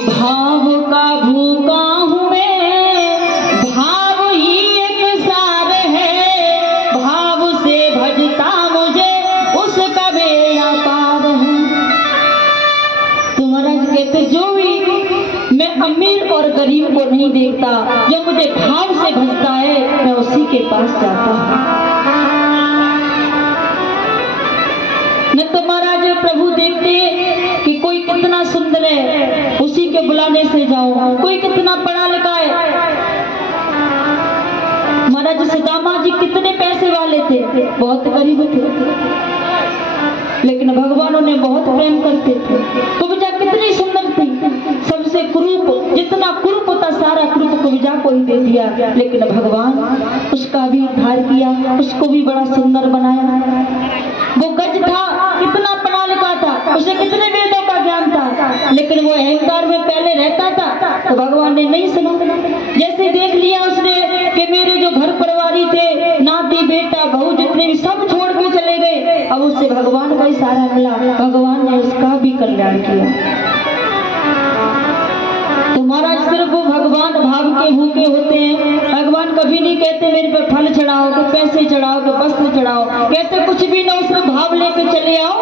भाव का भूखा हूँ मैं, भाव ही एक सार है, भाव से भजता मुझे उसका बेड़ा पार है। तो महाराज कहते जो भी मैं अमीर और गरीब को नहीं देखता, जो मुझे भाव से भजता है मैं उसी के पास जाता हूँ। न तो महाराज प्रभु देखते कि कोई कितना सुंदर है उसी के बुलाने से जाओ, कोई कितना पढ़ा लिखा है। महाराज सुदामा जी कितने पैसे वाले थे, बहुत गरीब थे, लेकिन भगवान उन्हें बहुत प्रेम करते थे। कुब्जा कितनी सुंदर थी, सबसे कुरूप, जितना कुरूप था सारा कुरूप कुब्जा को ही दे दिया, लेकिन भगवान उसका भी उद्धार किया, उसको भी बड़ा सुंदर बनाया। वो गज था, कितना पढ़ा लिखा था, उसे कितने वेदों का ज्ञान था, लेकिन वो अहंकार में पहले रहता था तो भगवान ने नहीं सुना। जैसे देख लिया उसने कि मेरे जो घर परिवारी थे, नाती बेटा बहू जितने भी सब छोड़ के चले गए, अब उससे भगवान का इशारा मिला, भगवान ने उसका भी कल्याण किया। तो महाराज सिर्फ वो भगवान भाव के भूखे होते हैं। भगवान कभी नहीं कहते मेरे पे फल चढ़ाओ, कि पैसे चढ़ाओ, कि वस्त्र चढ़ाओ, कहते कुछ भी ना, उसमें भाव लेके चले आओ,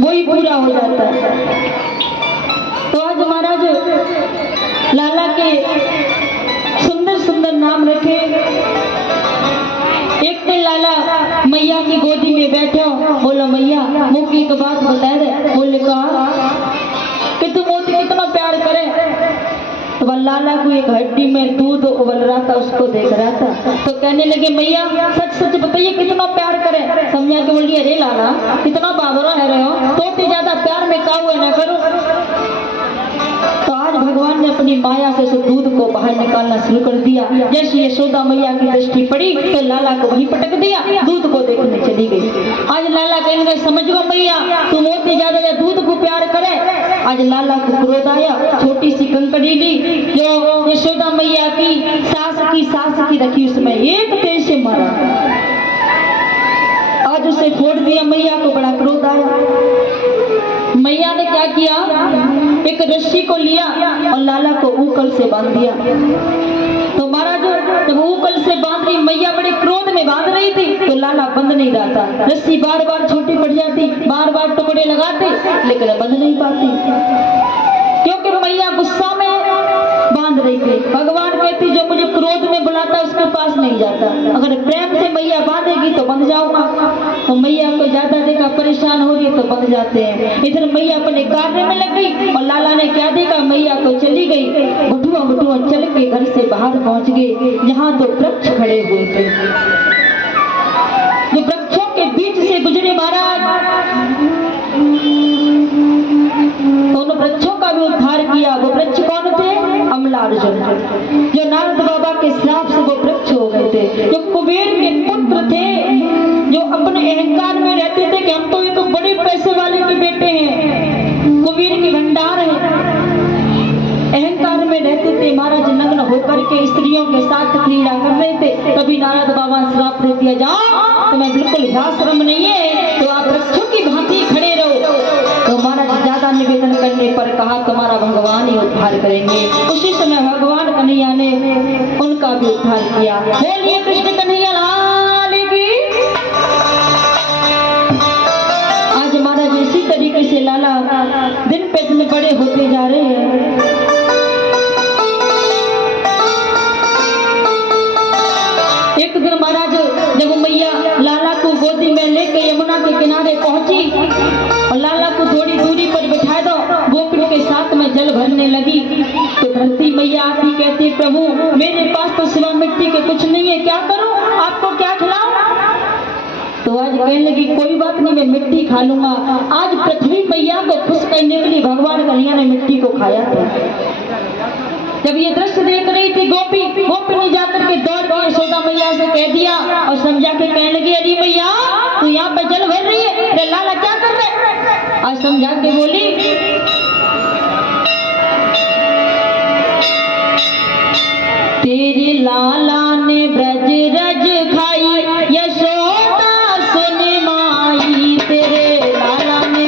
वही पूरा हो जाता है। तो आज महाराज लाला के सुंदर सुंदर नाम रखे। एक दिन लाला मैया की गोदी में बैठा, बोला मैया मुखी की बात बता दे। बोले कहा कि तुम मोती कितना प्यार करे। तो वह लाला को एक हड्डी में दूध उबल रहा था, उसको देख रहा था, तो कहने लगे मैया सच सच बताइए कितना प्यार करे। समझा के बोलिए अरे लाला कितना बाबरा है रहे हो, तो ज्यादा प्यार में का हुआ ना करो। तो आज भगवान ने अपनी माया से उस दूध को बाहर निकालना शुरू कर दिया। जैसे यशोदा मैया की दृष्टि पड़ी तो लाला को वहीं पटक दिया, दूध को देखने चली गई। आज लाला कहेंगे समझ लो मैया तुम मोती ज्यादा या दूध को प्यार करे। आज लाला को क्रोध आया, छोटी सी कंकड़ी ली जो यशोदा मैया की सास की रखी, उसमें एक तेज से मारा, आज उसे फोड़ दिया। मैया को बड़ा क्रोध आया। मैया ने क्या किया, एक रस्सी को लिया और लाला को ऊकल से बांध दिया। तो महाराज जब ऊकल से बांध रही, मैया बड़े क्रोध में बांध रही थी, तो लाला बंध नहीं रहा था। रस्सी बार बार छोटी पड़ जाती, बार बार टुकड़े लगाते, लेकिन बंध नहीं पाती, क्योंकि मैया गुस्सा में बांध रही थी। भगवान कहती जो मुझे क्रोध में बुलाता उसके पास नहीं जाता, अगर प्रेम से मैया बांधेगी तो बंध जाऊंगा। तो मैया को ज्यादा देखा परेशान हो रही तो बंध जाते हैं। इधर मैया अपने कार्य में लग गई और लाला ने क्या देखा, मैया तो चली गई, बटुआ बटुआ चल के घर से बाहर पहुंच गए, जहाँ दो वृक्ष खड़े हुए थे। जो वृक्षों के बीच से गुजरे महाराज, तो उन वृक्षों का भी उद्धार किया। वो वृक्ष कौन थे, अमलार्जुन, जो नारद बाबा के श्राप से वो वृक्ष हो गए थे। जो कुबेर के पुत्र थे, जो अपने अहंकार में रहते थे कि हम तो ये तो बड़े पैसे वाले के बेटे हैं, कुबेर के भंडार है, अहंकार में रहते थे। महाराज नग्न होकर के स्त्रियों के साथ क्रीड़ा कर रहे थे। कभी नारद बाबा ने श्राप दे दिया, जाओ तुम्हें बिल्कुल श्रम नहीं है, तो आप वृक्षों की भांति खड़े रहो। तो महाराज ज्यादा निवेदन करने पर कहा तुम्हारा भगवान ही उद्धार करेंगे। उसी समय भगवान कन्हैया ने उनका भी उद्धार किया। बोलिए कृष्ण कन्हैया लाल की। आज महाराज इसी तरीके से लाला दिन पे दिन बड़े होते जा रहे हैं। एक दिन महाराज जब मैया लाला को गोदी में लेके यमुना के किनारे पहुंची और लाला को थोड़ी दूरी पर बिठा दो, गोपियों के साथ में जल भरने लगी, तो धरती मैया आती कहती प्रभु मेरे पास तो सिवा मिट्टी के कुछ नहीं है, क्या करूं, आपको क्या खिलाऊं। तो आज कहने लगी कोई बात नहीं, मैं मिट्टी खा लूंगा। आज पृथ्वी मैया को खुश करने के लिए भगवान कन्हैया ने मिट्टी को खाया था। जब ये दृश्य देख रही थी गोपिनी जाकर के दौड़ के यशोदा मैया से कह दिया और समझा के कहने लगी अरे मैया तू यहाँ पे जल भर रही है, अरे लाला क्या कर रहे। आज समझा के बोली तेरे लाला ने ब्रज रज खाई यशोदा सुन माई, तेरे लाला ने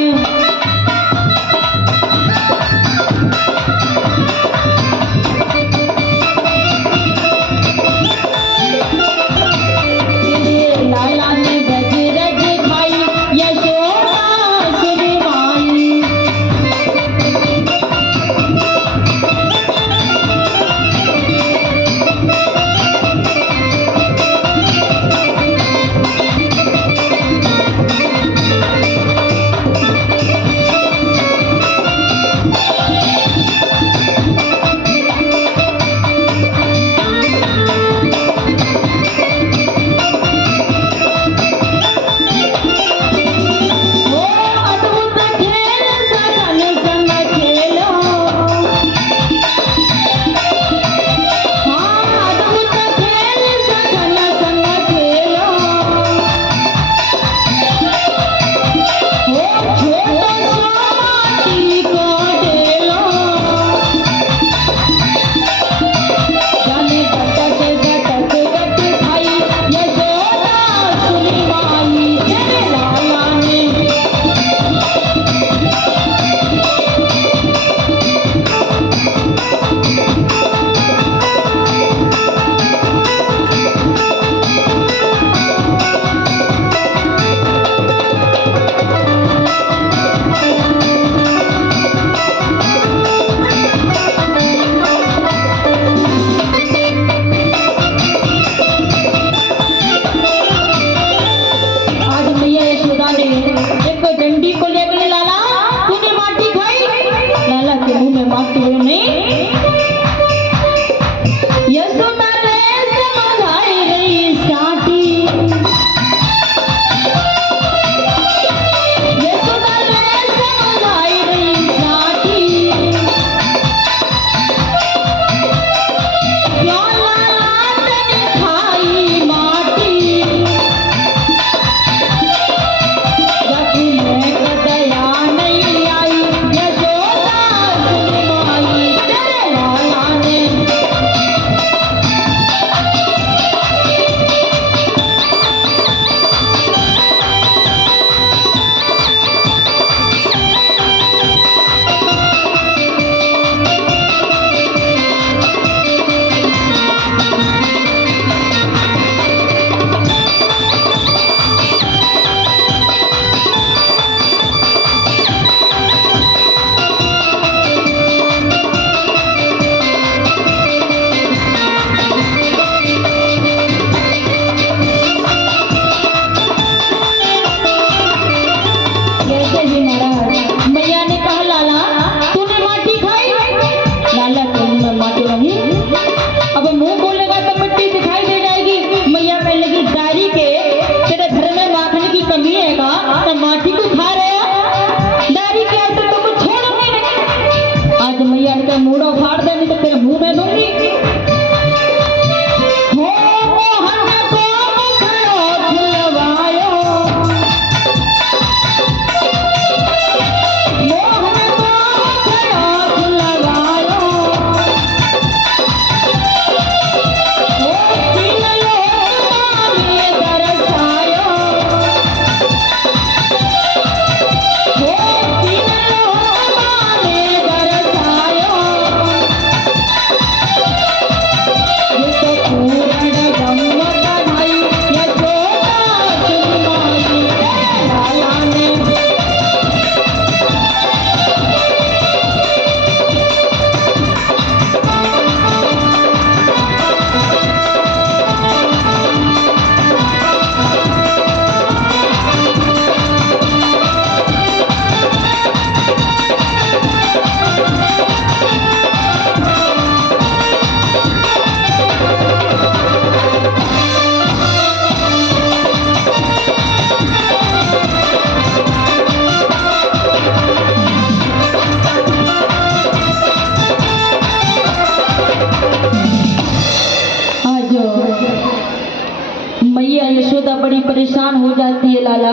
परेशान हो जाती है। लाला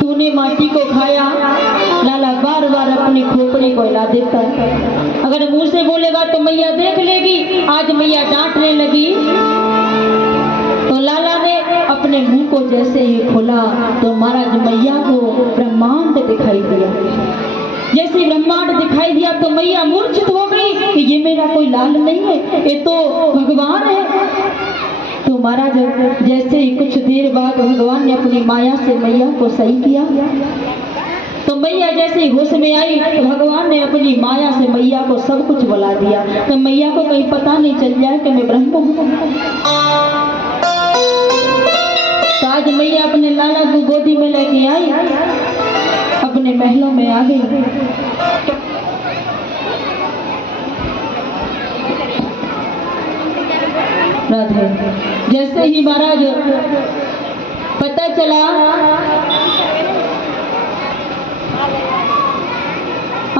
तूने माटी को खाया। लाला बार बार अपनी खोपड़ी को हिला देता है। अगर मुंह से बोलेगा तो मैया देख लेगी। आज मैया डांटने लगी तो लाला ने अपने मुंह को जैसे ही खोला तो महाराज मैया को ब्रह्मांड दिखाई दिया। जैसे ब्रह्मांड दिखाई दिया तो मैया मूर्छित हो गई कि ये मेरा कोई लाल नहीं है, ये तो भगवान है। तो महाराज जैसे ही कुछ देर बाद भगवान ने अपनी माया से मैया को सही किया तो मैया जैसे ही होश में आई तो भगवान ने अपनी माया से मैया को सब कुछ बुला दिया। तो मैया को कहीं पता नहीं चल जाए कि मैं ब्रह्म हूँ। तो आज मैया अपने लाला को गोदी में लेके आई, अपने महलों में आ गई। राधे जैसे ही महाराज पता चला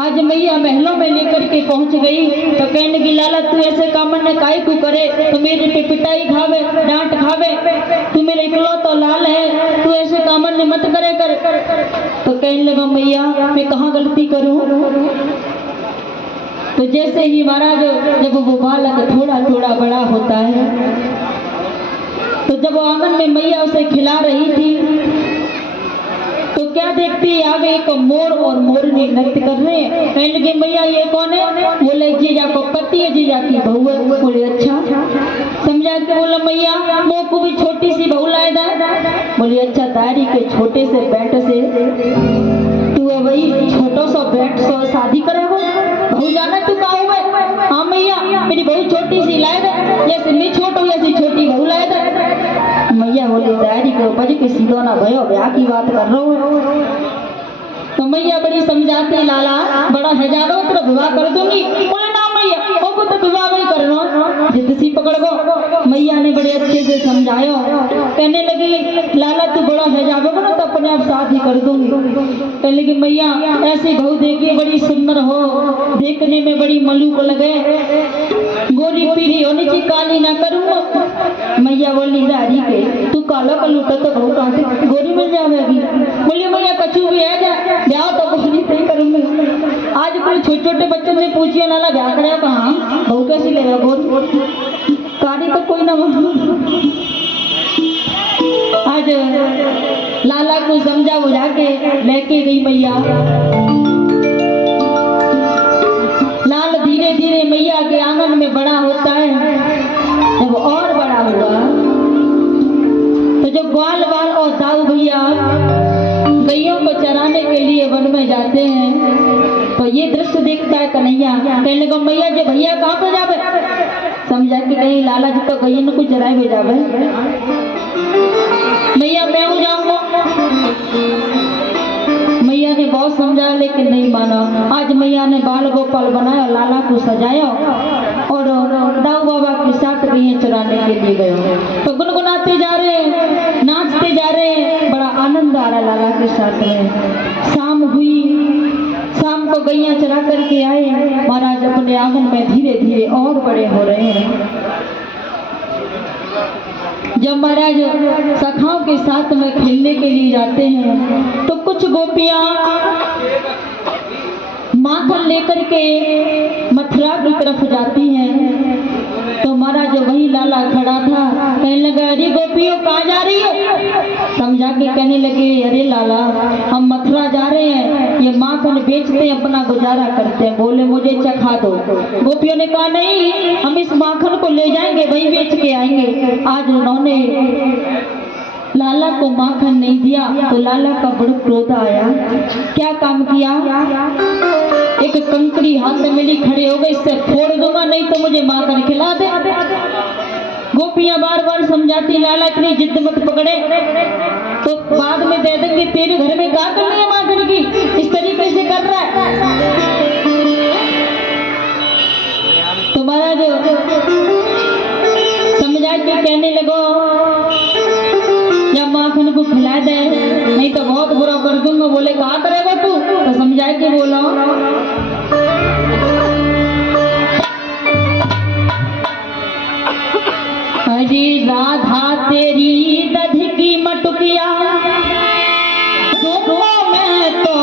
आज मैया महलों में लेकर के पहुंच गई तो कहने लगी लाला तू ऐसे काम न काहे को करे, तो मेरे पे पिटाई खावे डांट खावे, तू मेरे इकलौता लाल है, तू ऐसे काम न मत करे कर। तो कहने लगा मैया मैं कहाँ गलती करूं। तो जैसे ही महाराज जब वो बालक थोड़ा थोड़ा बड़ा होता है तो जब आंगन में मैया उसे खिला रही थी तो क्या देखती आगे एक मोर और मोरनी नृत्य कर रहे हैं। कहने लगे मैया ये कौन है। बोले जीजा को पति है, जीजा की बहू है। बोले अच्छा। समझा के बोला मैया मोह को भी छोटी सी बहू लाए दा। बोले अच्छा दारी के छोटे से बैठ से तू वही छोटो सा बैठ सो शादी करेगा बहू जाना तू का हुआ। हाँ मैया मेरी बहू छोटी सी लाए दा, जैसे मैं छोटो ऐसी छोटी बहू लाए दा। मैया बोले दारी के बज के सीधो ना भयो ब्याह की बात कर रहा हूँ। तो मैया बड़ी समझाती लाला बड़ा हजारों तरह विवाह कर दूंगी। बोले ना मैया वो तो विवाह वही करना जिद सी पकड़ गो। मैया ने बड़े अच्छे से समझाया। कहने लगी लाला तू बड़ा है जाओगे ना तो अपने आप शादी कर दूंगी। कहने लगी मैया ऐसी बहू देखिए बड़ी सुंदर हो, देखने में बड़ी मलूक लगे, गोरी पीरी होनी चाहिए, काली ना करूँगा। मैया बोली दारी के तू काला कलूटा तो बहू कहाँ गोरी मिल जाएगी। बोली मैया कछू भी है जा ब्याह तो कुछ नहीं करूंगी। आज कोई छोटे छोटे बच्चों से पूछिए लाला ब्याह करे कहाँ बहू कैसी लेगा गोरी कारी तो कोई ना। आज लाला को समझा बुझा के लेके गई मैया। लाल धीरे धीरे मैया के आंगन में बड़ा होता है। जब और बड़ा हुआ तो जो ग्वाल बाल और दाऊ भैया गैयों को चराने के लिए वन में जाते हैं तो ये दृश्य देखता है कन्हैया। कहने लगा मैया जो भैया कहाँ पे जावे। समझा कि कहीं लाला जी तो गैया को चराए भी जावे। मैया मैं हूँ जाऊंगा। मैया ने बहुत समझाया लेकिन नहीं माना। आज मैया ने बाल गोपाल बनाया, लाला को सजाया और दाऊ बाबा के साथ गैया चराने के लिए गए। तो गुनगुनाते जा रहे हैं, नाचते जा रहे हैं, बड़ा आनंद आ रहा लाला के साथ में। शाम हुई, शाम को गैया चरा करके आए। महाराज अपने आंगन में धीरे धीरे और बड़े हो रहे हैं। जब महाराज सखाओं के साथ में खेलने के लिए जाते हैं तो कुछ गोपियां माखन लेकर के मथुरा की तरफ जाती हैं। तो महाराज वही लाला खड़ा था। कहने लगा अरे गोपियों कहाँ जा रही हो। समझा के कहने लगे अरे लाला हम मथुरा जा रहे हैं, ये माखन बेचते हैं अपना गुजारा करते हैं। बोले मुझे चखा दो। गोपियों ने कहा नहीं हम इस माखन को ले जाएंगे वही बेच के आएंगे। आज उन्होंने लाला को माखन नहीं दिया तो लाला का बड़ा क्रोध आया। क्या काम किया, एक कंकड़ी हाथ में मिली, खड़े हो गए, इससे फोड़ दूंगा नहीं तो मुझे माखन खिला दे। गोपियां बार बार समझाती लाला इतनी जिद मत पकड़े तो बाद में दे देंगे, तेरे घर में क्या करनी है माखन की, इस तरीके से कर रहा है। तो महाराज समझा के कहने लगो या माखन को खिला दे नहीं तो बहुत बुरा कर दूंगा। बोले कहा करेगा तू, तो समझा के बोला अरे राधा तेरी दध की मटुकी किया दुखों में तो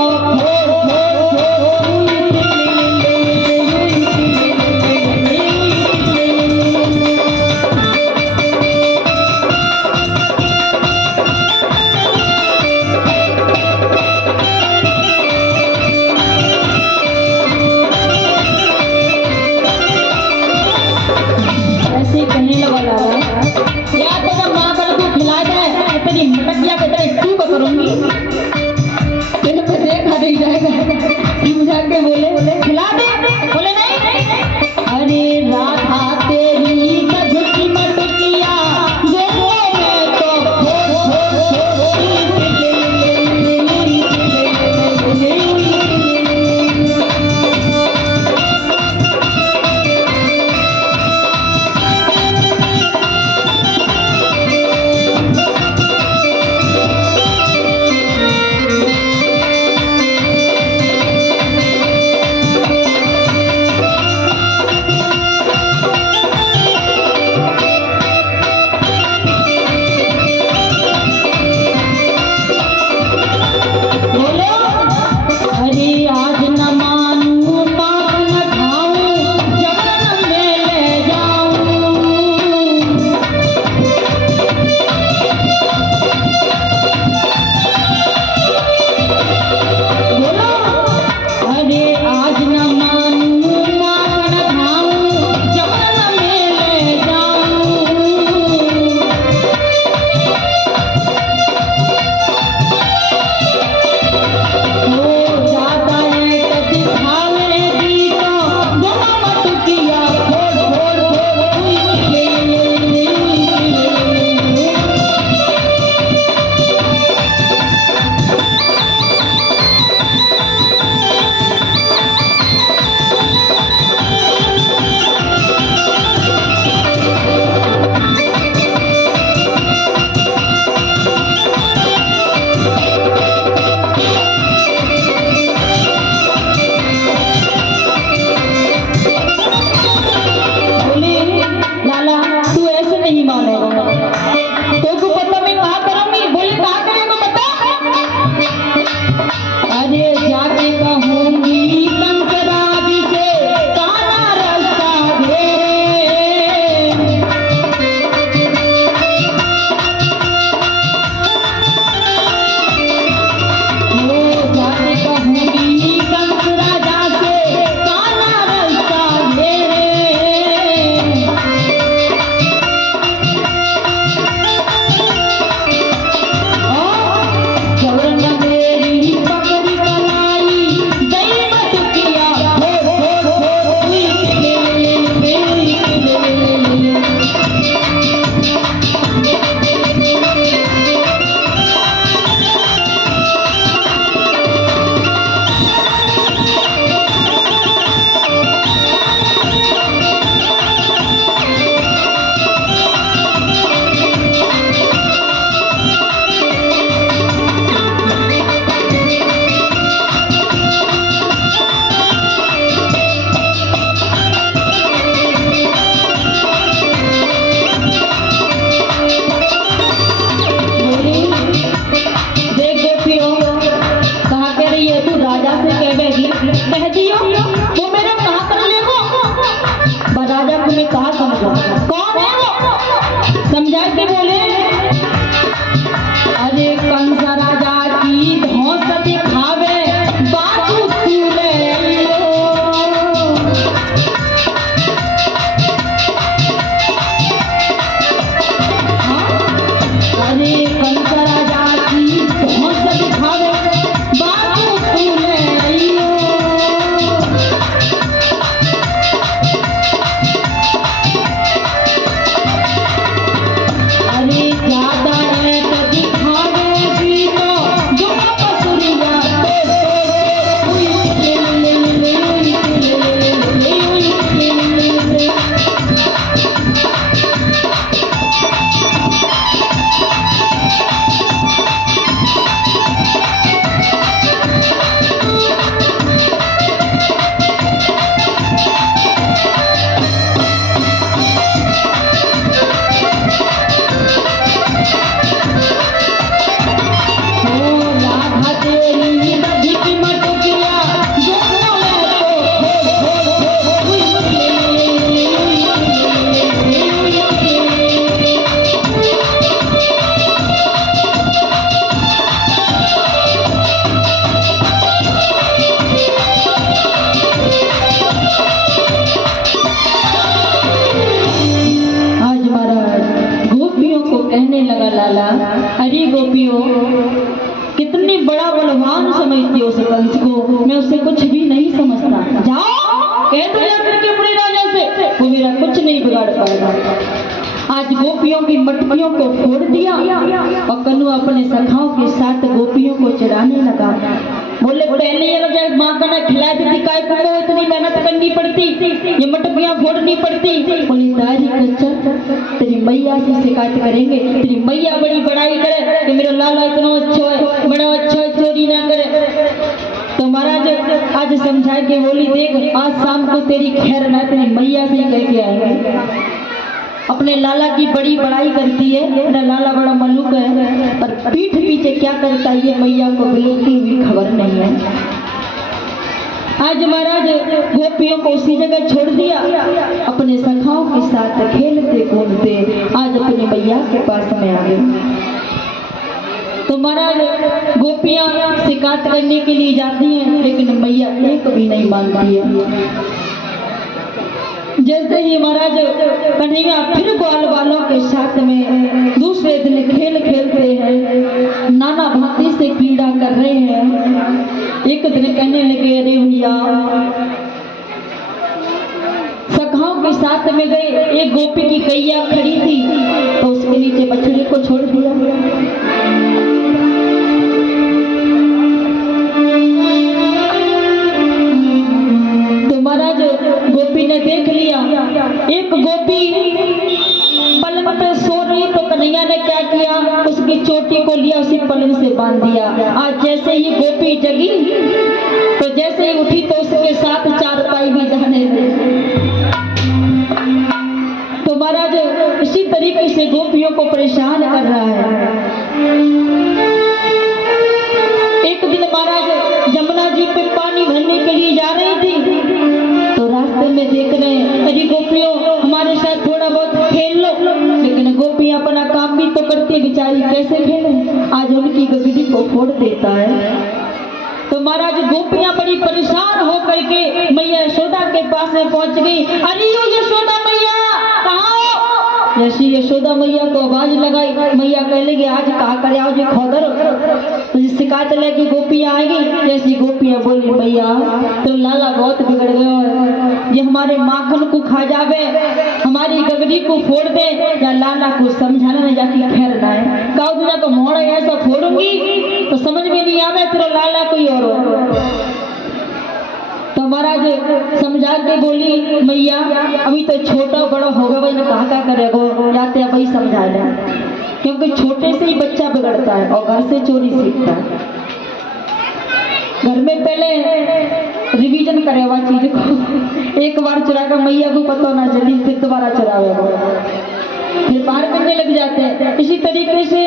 ऐसे ही कहने लगा लाला, या तेरा माँ का तू खिला दे तेरी मटकिया के तरह गोपियों, कितनी बड़ा बलवान समझती हो उस कंस को, मैं उसे कुछ भी नहीं समझता। जाओ कह दो जाकर के अपने राजा से, वो मेरा कुछ नहीं बिगाड़ पाएगा। आज गोपियों की मटकियों को फोड़ दिया और कन्हू अपने सखाओं के साथ गोपियों को चढ़ाने लगा। बोले पहले ये माँ का ना खिला देती, काय को इतनी मेहनत करनी पड़ती, ये मटकियां फोड़नी पड़ती। बोली तारी कच्चा, तेरी मैया से शिकायत करेंगे, तेरी मैया बड़ी बड़ाई करे कि मेरा लाला इतना अच्छा है, बड़ा अच्छा है, चोरी ना करे। तो महाराज आज समझा के बोली देख आज शाम को तेरी खैर ना तेरी मैया से ही कह के आएंगे। अपने लाला की बड़ी बड़ाई करती है, मेरा लाला बड़ा मलूक है, पर पीठ पीछे क्या करता है ये मैया को बिल्कुल भी खबर नहीं है। आज महाराज गोपियों को उसी जगह छोड़ दिया, अपने सखाओं के साथ खेलते कूदते आज अपनी मैया के पास में आ गए। तो महाराज गोपियां शिकायत करने के लिए जाती हैं, लेकिन मैया एक भी नहीं मानती है। जैसे ही महाराज कन्हैया फिर ग्वाल वालों के साथ में दूसरे दिन खेल खेलते हैं, नाना भांति से क्रीड़ा कर रहे हैं। एक दिन कहने लगे अरे भैया, सखाओं के साथ में गए, एक गोपी की गैया खड़ी थी तो उसके नीचे बछड़े को छोड़ दिया। तो महाराज गोपी ने देख लिया, एक गोपी पलंग पे सो रही तो कन्हैया ने क्या किया, उसकी चोटी को लिया उसी पलंग से बांध दिया। आज जैसे ही गोपी जगी तो जैसे ही उठी तो उसके साथ चारपाई भी जाने लगी। तो महाराज इसी तरीके से गोपियों को परेशान कर रहा है। एक दिन महाराज जमुना जी पे पानी भरने के लिए जा रही थी तो रास्ते में देख रहे हैं अरे गोपियों हमारे साथ थोड़ा बहुत खेल लो, लेकिन गोपियां अपना काम भी तो करती बेचारी, कैसे खेले। आज उनकी गगरी को फोड़ देता है। तो महाराज गोपियां बड़ी परेशान होकर के मैया यशोदा के पास में पहुंच गई। अरे यशोदा मैया कहाँ हो? जैसी यशोदा मैया को आवाज लगाई, मैया कह लगी आज कहा करे आओ जी खोदर, तो शिकायत लेके गोपियां आएगी। जैसी गोपियां बोली मैया तो लाला बहुत बिगड़ गए, ये हमारे माखन को खा जावे, हमारी गगरी को फोड़ दे, या लाला को समझाना न जाती खैर ना है। कहा दूजा को मोड़ा ऐसा फोड़ूंगी तो समझ में नहीं आवे तेरा लाला कोई और हो। तो महाराज समझा के बोली मैया अभी तो छोटा बड़ा होगा भाई ना कहा करेगा, जाते अब वही समझा ले, क्योंकि छोटे से ही बच्चा बिगड़ता है और घर से चोरी सीखता है। घर में पहले रिवीजन करे हुआ चीज को, एक बार चुरा कर मैया को पता ना चली फिर दोबारा चुरावेगा, फिर बाहर करने लग जाते हैं। इसी तरीके से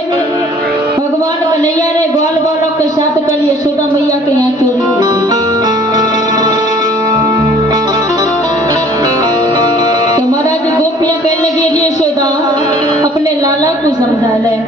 भगवान कन्हैया ने ग्वाल वालों के साथ कल यशोदा मैया के यहाँ चोरी की। तो महाराज गोपियां कहने लगी यशोदा अपने लाला को समझा ले।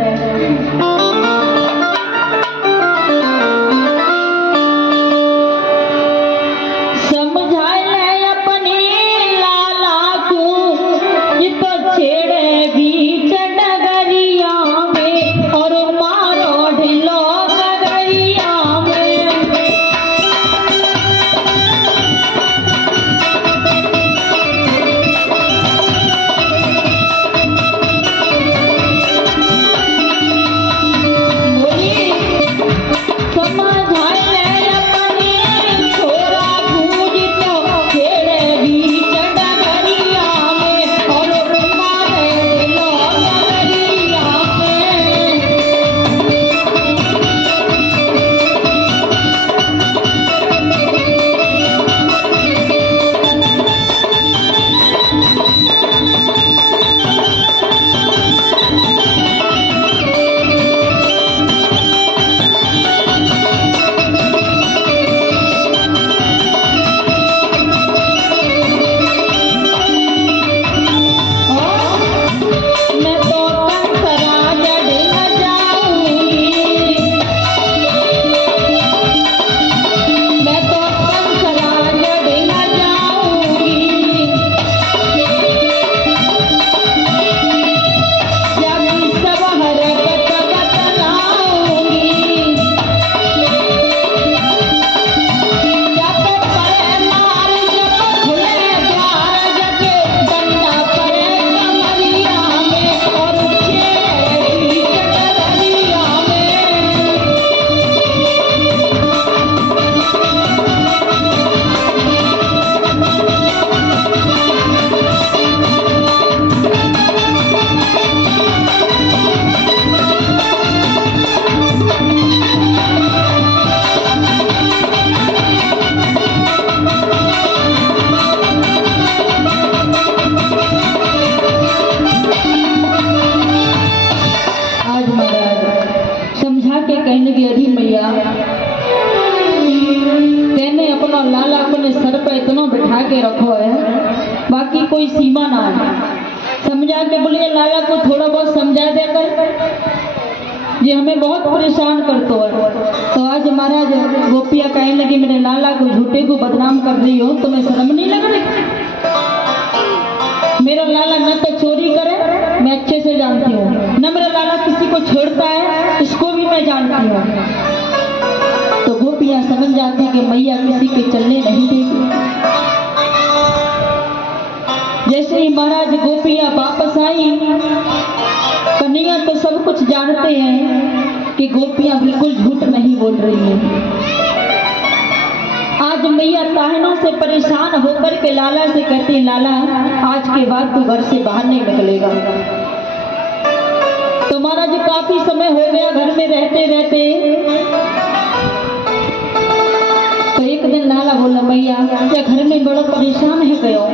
के रखो है, बाकी कोई सीमा ना है। समझा के बोले लाला को थोड़ा बहुत समझा देकर, ये हमें बहुत परेशान करते है। तो आज महाराज गोपियाँ कहने लगी मेरे लाला को झूठे को बदनाम कर रही हो, तुम्हें शर्म नहीं लग रही? मेरा लाला न तो चोरी करे, मैं अच्छे से जानती हूँ, न मेरा लाला किसी को छोड़ता है, इसको भी मैं जानती हूँ। तो गोपियाँ समझ जाती कि मैया किसी के चलने नहीं देगी। जैसे ही महाराज गोपियाँ वापस आई, कन्हैया तो सब कुछ जानते हैं कि गोपियाँ बिल्कुल झूठ नहीं बोल रही हैं। आज मैया ताहनों से परेशान होकर के लाला से कहती, लाला आज के बाद तू घर से बाहर नहीं निकलेगा। तो महाराज काफी समय हो गया घर में रहते रहते। तो एक दिन लाला बोला, मैया क्या घर में बड़ा परेशान है गयो,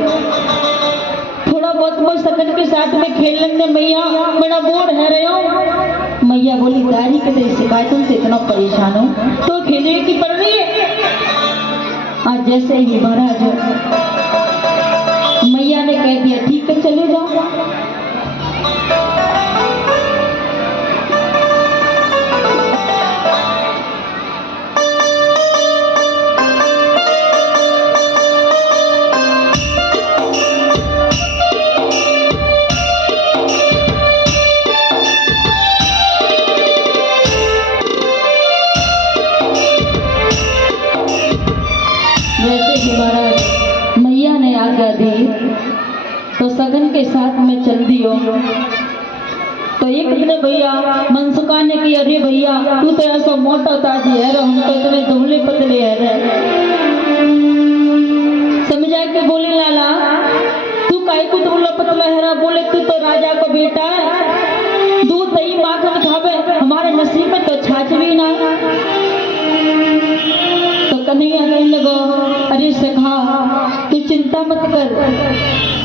थोड़ा बहुत सकन के साथ में खेल लेंगे मैया, बड़ा बोर है रहे हो। मैया बोली, दारी के तेरी शिकायतों से इतना परेशान हो तो खेलने की पड़ रही है। आज जैसे ही महाराज मैया ने कह दिया ठीक है चले जाओ। तो सगन के साथ में चल दियो। तो एक दिन भैया मनसुका ने की, अरे भैया तू तो ऐसा मोटा ताजी है, हम तो इतने दुबले पतले है। समझा के बोले लाला तू काहे को दुबला पतला है? बोले तू तो राजा को बेटा है, दूध दही माखन खावे, हमारे नसीब में तो छाछ भी ना। तो कन्हैया कहने लगो, अरे सखा तू चिंता मत कर,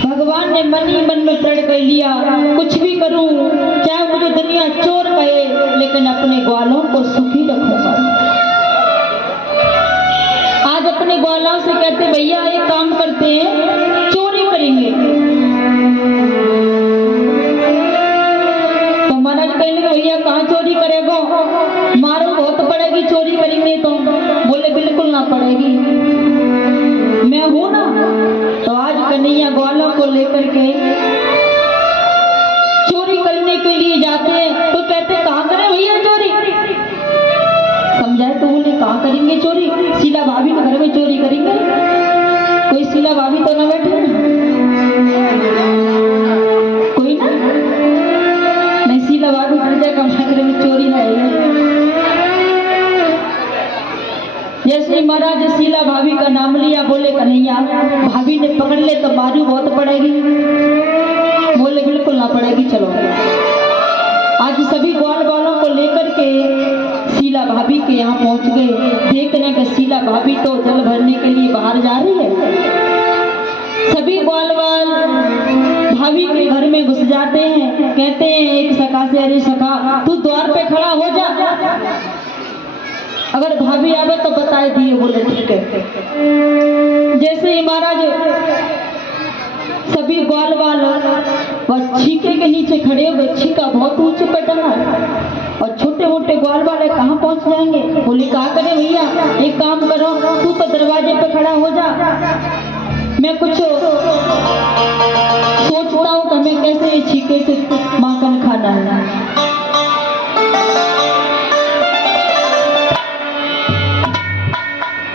भगवान ने मन ही मन में प्रण कर लिया, कुछ भी करूं, चाहे मुझे दुनिया चोर कहे, लेकिन अपने ग्वालों को सुखी रखूंगा। आज अपने ग्वालों से कहते भैया एक काम करते हैं, चोरी करेंगे। तो महाराज कहने भैया कहाँ चोरी करेगो, मारो बहुत पड़ेगी चोरी करेंगे तो। बोले बिल्कुल ना पड़ेगी, मैं हूं ना। तो आज कन्हैया ग्वालों को लेकर के चोरी करने के लिए जाते हैं। तो कहते कहाँ करें भैया चोरी? समझाए तो बोले कहाँ करेंगे चोरी? शीला भाभी के घर में चोरी करेंगे। कोई शीला भाभी तो ना बैठे ना, कोई ना नहीं, शीला भाभी घर जाए घर में चोरी ना है। जैसे ही महाराज शीला भाभी का नाम लिया, बोले कन्हैया भाभी ने पकड़ ले तो मारू बहुत पड़ेगी। बोले बिल्कुल ना पड़ेगी, चलो। आज सभी ग्वाल वालों को लेकर के शीला भाभी के यहाँ पहुंच गए। देखने के शीला भाभी तो जल भरने के लिए बाहर जा रही है। सभी ग्वाल वाल भाभी के घर में घुस जाते हैं। कहते हैं एक सखा से, अरे सखा तू द्वार पे खड़ा हो जा, अगर भाभी आवे तो बताए दिए। बोले ठीक है। जैसे ही महाराज सभी ग्वाल वाल छीके के नीचे खड़े हो गए, छीका बहुत ऊंचे पे टंगा और छोटे मोटे ग्वाल वाले कहाँ पहुंच जाएंगे। बोले कहा करे भैया एक काम करो, तू तो दरवाजे पे खड़ा हो जा, मैं कुछ सोचता हूँ कि हमें कैसे छीके से माखन खाना है।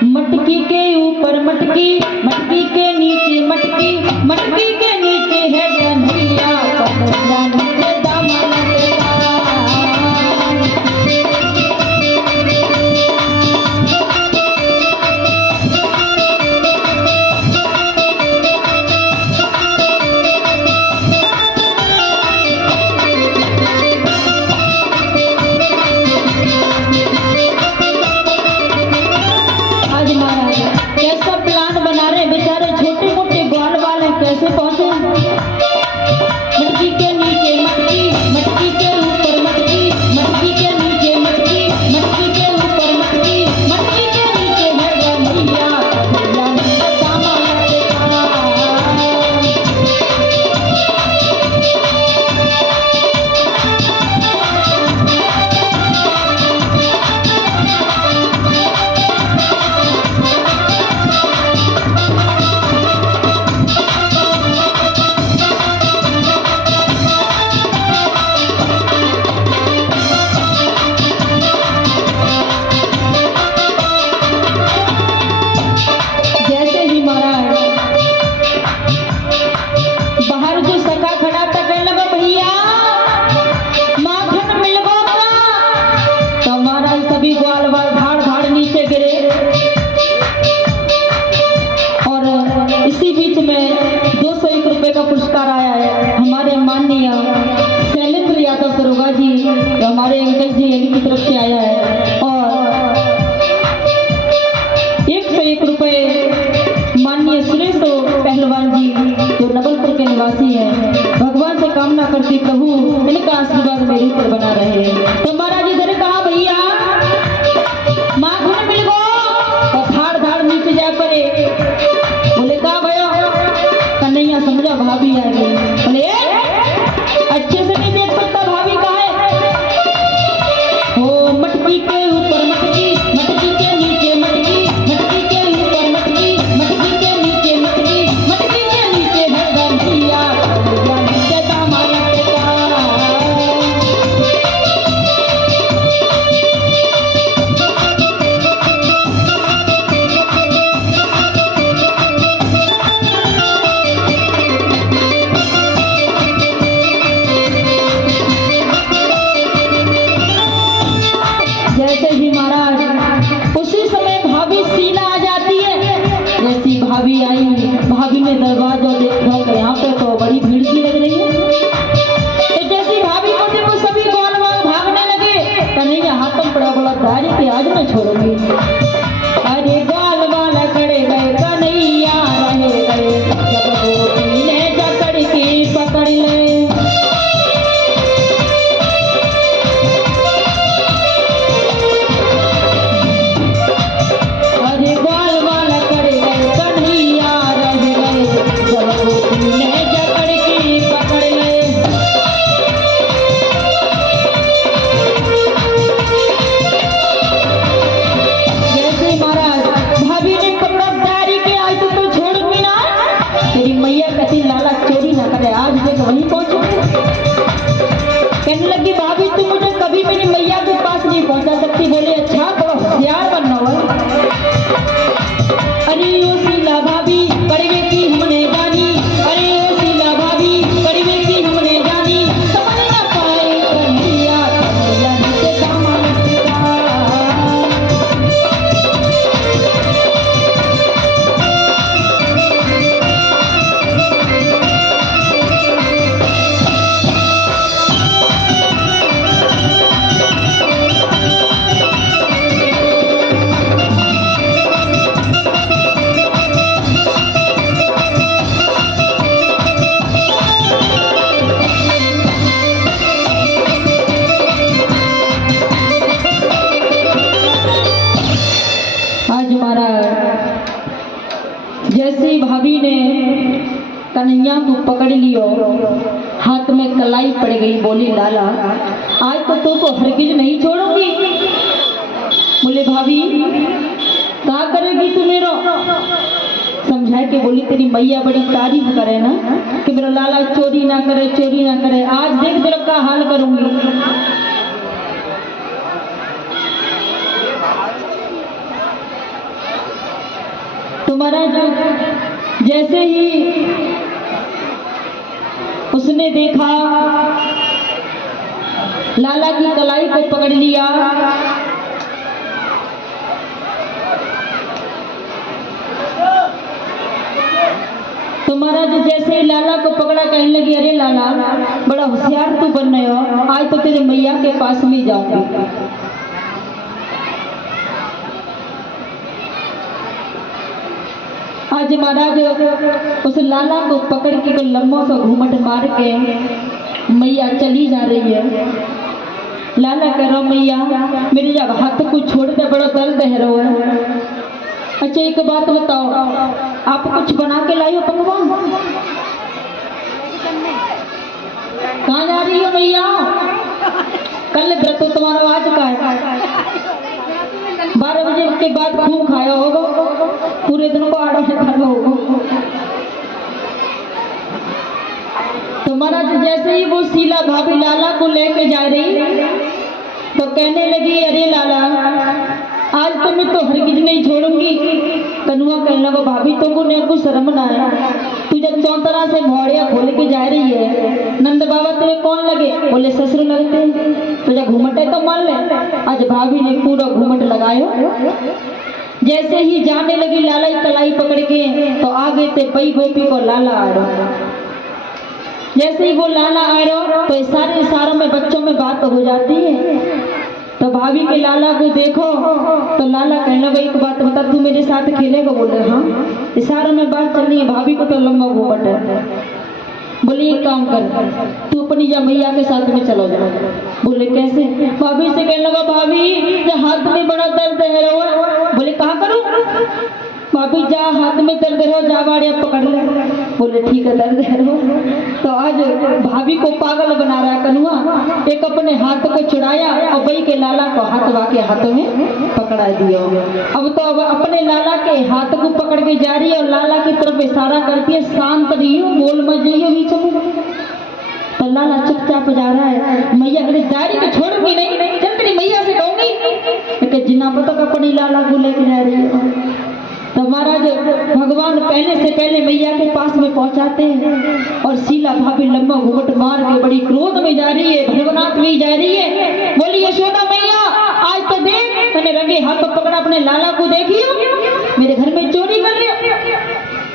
मटकी के ऊपर मटकी, मटकी के नीचे मटकी, मटकी के नीचे है कन्हैया, कन्हैया नीचे दामन तेरा। आज महाराज कैसा प्लान बना रहे रुपए का पुरस्कार आया है हमारे माननीय शैलेंद्र यादव सरोगा जी, जो हमारे अंकल जी की तरफ से आया है। और 101 रुपए माननीय सुरेश पहलवान जी, जो नवलपुर के निवासी हैं। भगवान से कामना करती प्रभु इनका आशीर्वाद मेरे ऊपर बना रहे। तो महाराज इधर कहा भैया माँ घुन मिल गो तो धाड़ धाड़ नीचे जा पड़े। बोले कहा भयो कन्हैया समझा भाभी आ गई। बोले अच्छे से नहीं देख सकता भाभी कहा है। ओ मटकी के ऊपर मटकी, मटकी के नीचे मटकी, मटकी के ऊपर मटकी, मटकी के नीचे मटकी, मटकी के नीचे है गंधिया नीचे दामा लटका। जैसे ही महाराज उसी समय भाभी शीला आ जाती है। जैसी भाभी आई, भाभी ने दरवाजा देखा तो यहाँ पे तो बड़ी भीड़ सी लग रही है। तो जैसी भाभी को देखो सभी कौन वाल भागने लगे। कन्हैया हाथों पड़ा बड़ा दारी के आज मैं छोड़ूंगी। अरे गाल वाल खड़े गए कन्हैया रहे गए, जब गोपी ने जकड़ के पकड़ ले। लाला चोरी ना करे, आज देख वहीं पहुंचे। कहने लगी भाभी तुम मुझे कभी मेरी मैया के पास नहीं पहुंचा सकती। बोले अच्छा बड़ा होशियार बनना हुआ। अरे ओ शीला भाभी कड़वे की हमने जानी, अरे ओ शीला भाभी कड़वे की हमने जानी, समझ ना पाए कन्हैया कन्हैया नीचे दामा लटका। आज महाराज जैसे ही भाभी ने कन्हैया को पकड़ लियो, हाथ में कलाई पड़ गई। बोली लाला आज तो तुमको हरगिज नहीं छोड़ूंगी। बोले भाभी क्या करेगी तू मेरा? समझा के बोली तेरी मैया बड़ी तारीफ करे ना कि मेरा लाला चोरी ना करे, चोरी ना करे। आज देख तेरा का हाल करूंगी। तुम्हारा जो जैसे ही उसने देखा लाला की कलाई को पकड़ लिया। तो महाराज जैसे ही लाला को पकड़ा कहने लगी अरे लाला बड़ा होशियार तू बन रहे हो, आज तो तेरे मैया के पास में जाऊंगी। आज महाराज उस लाला को पकड़ के लम्बों से घूमट मार के मैया चली जा रही है। लाला कह रहा मैया मेरे जब हाथ को छोड़ दे, बड़ा दर्द है रो है। अच्छा एक बात बताओ, आप कुछ बना के लाई हो पकवान? कहाँ जा रही हो मैया? कल व्रत तुम्हारा आज का है। 12 बजे के बाद खूब खाया होगा, पूरे दिन को आड़ा से खाना होगा। तो महाराज जैसे ही वो शीला भाभी लाला को लेके जा रही तो कहने लगी अरे लाला आज तो मैं तो हरगिज नहीं छोड़ूंगी। कनुआ कहने लगा भाभी तुमको ने कुछ शर्म ना है, तू जब चौतरा से भौड़िया खोल के जा रही है, नंद बाबा तेरे कौन लगे? बोले ससुर लगते। तो जब घूमट है तो मान ले। आज भाभी ने पूरा घूमट लगायो। जैसे ही जाने लगी लाला कलाई पकड़ के तो आगे ते बई गोपी को लाला आ रहा। जैसे ही वो लाला आ रहा तो सारे इशारों में बच्चों में बात हो जाती है। तो भाभी के लाला को देखो तो लाला कहने लगा एक बात बता, तू मेरे साथ खेलेगा? बोले हाँ। इशारों में बात चल रही है, भाभी को तो लंबा घूंघट है। बोले एक काम कर, तू अपनी जमैया के साथ में चलो जा। बोले कैसे? भाभी से कहने लगा भाभी जो हाथ में बड़ा दर्द है रो। बोले कहाँ करूँ? भाभी जा हाथ में दर्द है, जा बाड़े पकड़ ले। बोले ठीक है दर्द है रो। तो आज भाभी को पागल बना रहा है कनुआ, एक अपने हाथ को छुड़ाया और वही के लाला को हाथ के हाथों में पकड़ा दिया। अब तो अब अपने लाला के हाथ को पकड़ के जा रही है और लाला की तरफ इशारा करती है शांत रहियो, बोल मत जाइए बीच में। तो लाला चुपचाप जा रहा है। मैया अरे जारी को छोड़ूंगी नहीं, चल तेरी मैया से कहूंगी कि जिना पता का अपनी लाला को लेके जा रही है। तो महाराज भगवान पहले से पहले मैया के पास में पहुंचाते हैं और शीला भाभी लंबा घूंघट मार के बड़ी क्रोध में जा रही है, भगवनाथ में जा रही है। बोली यशोदा मैया आज तो देख मैंने रंगे हाथ पकड़ा अपने लाला को, देखियो मेरे घर में चोरी कर लिया।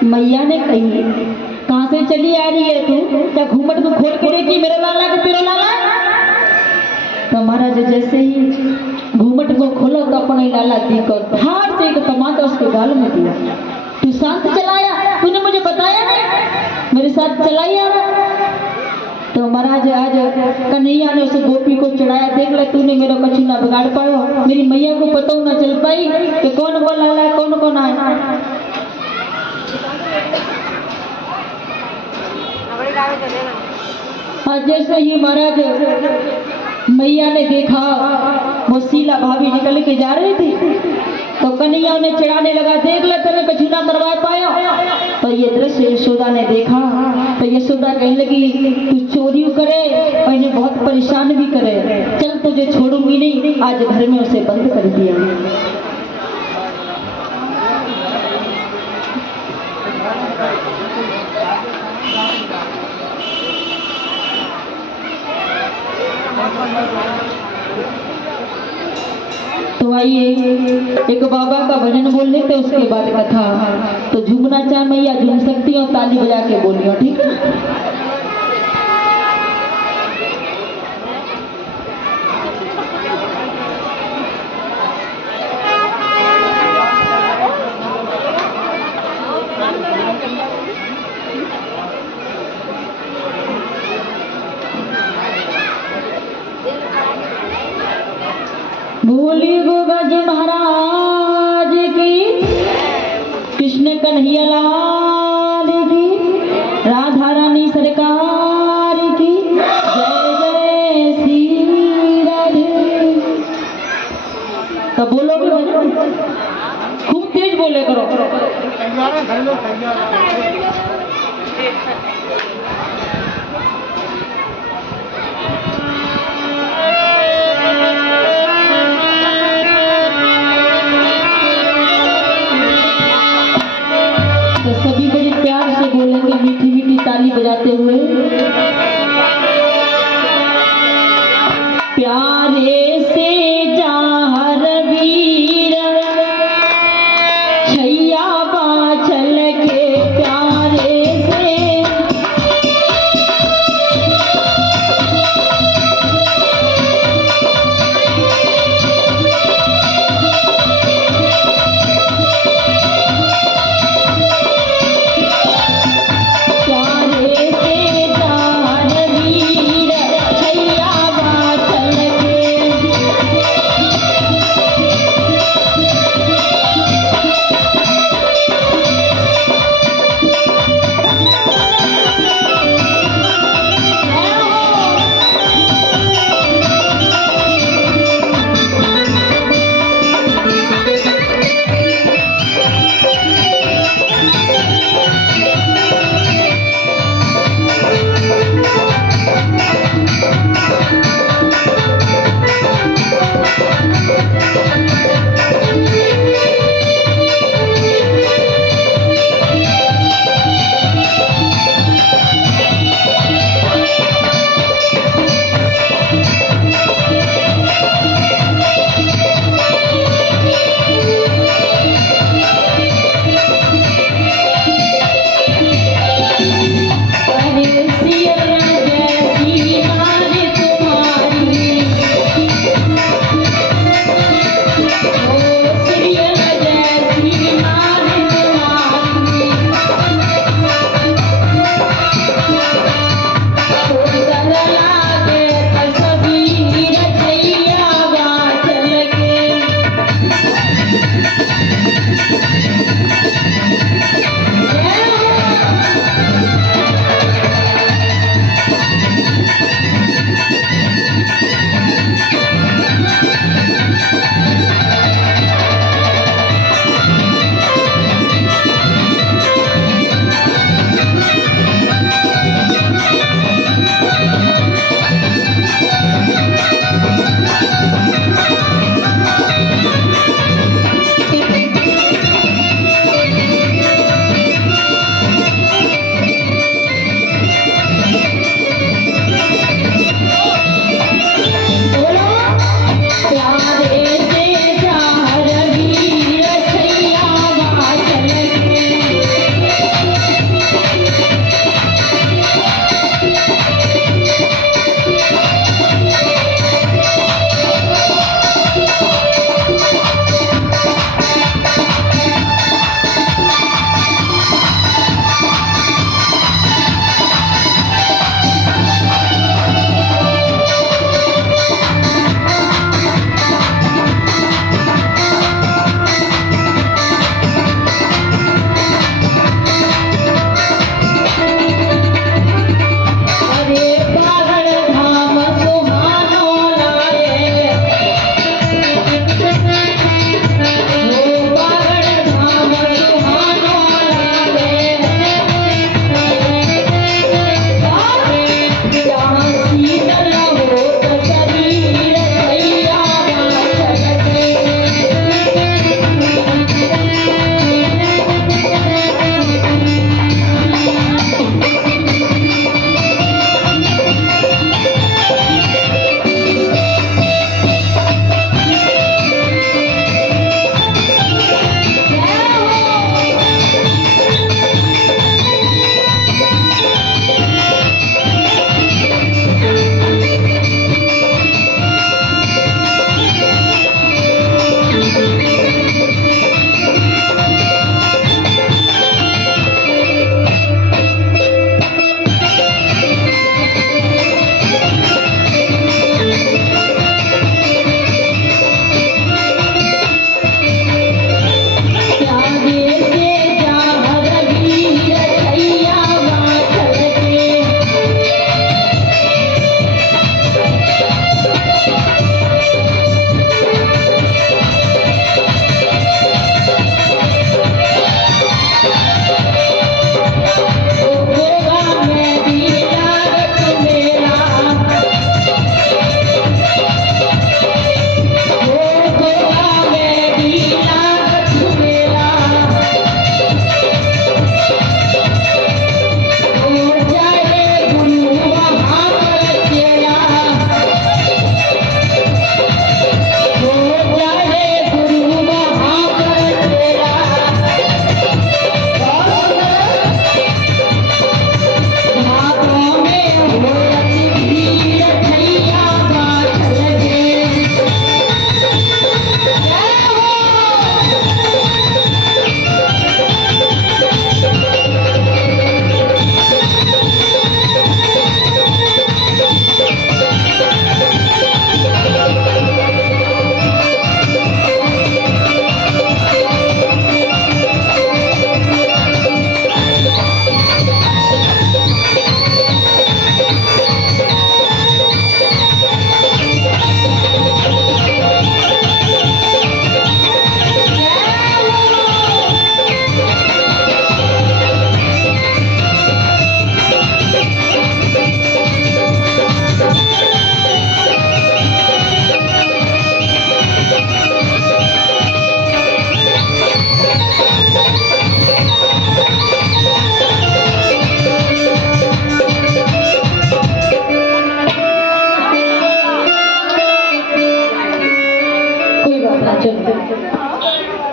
मैया ने कही कहाँ से चली आ रही है तू? क्या घूंघट को खोल के देखी मेरा लाला के तेरा लाला? तो महाराज जैसे ही घूमट को खोला तो अपने लाला दी को धार से एक टमाटर उसके गाल में दिया। तू शांत चलाया, तूने मुझे बताया नहीं, मेरे साथ चलाया। तो महाराज आज कन्हैया ने उस गोपी को चढ़ाया, देख ले तूने मेरा कछु ना बिगाड़ पाया, मेरी मैया को पता ना चल पाई कि कौन कौन लाला है कौन कौन आया। जैसे ही महाराज मैया ने देखा वो शीला भाभी निकल के जा रही थी तो कन्हैया ने चिढ़ाने लगा, देख ले तेरे कछु ना करवा पाया। तो ये दृश्य यशोदा ने देखा तो यशोदा कहने लगी तू चोरी करे और इन्हें बहुत परेशान भी करे, चल तुझे छोड़ूंगी नहीं। आज घर में उसे बंद कर दिया। तो आइए एक बाबा का भजन बोल लेते उसके बाद कथा। तो झूमना चाहे मैया झूम सकती हो, ताली बजा के बोलियो, ठीक है? बोली गोगा जी महाराज की, कृष्ण कन्हैया लाल की, राधा रानी सरकार की, जय जय श्री राधे। तो बोलोगे भजन खूब तेज बोले करो।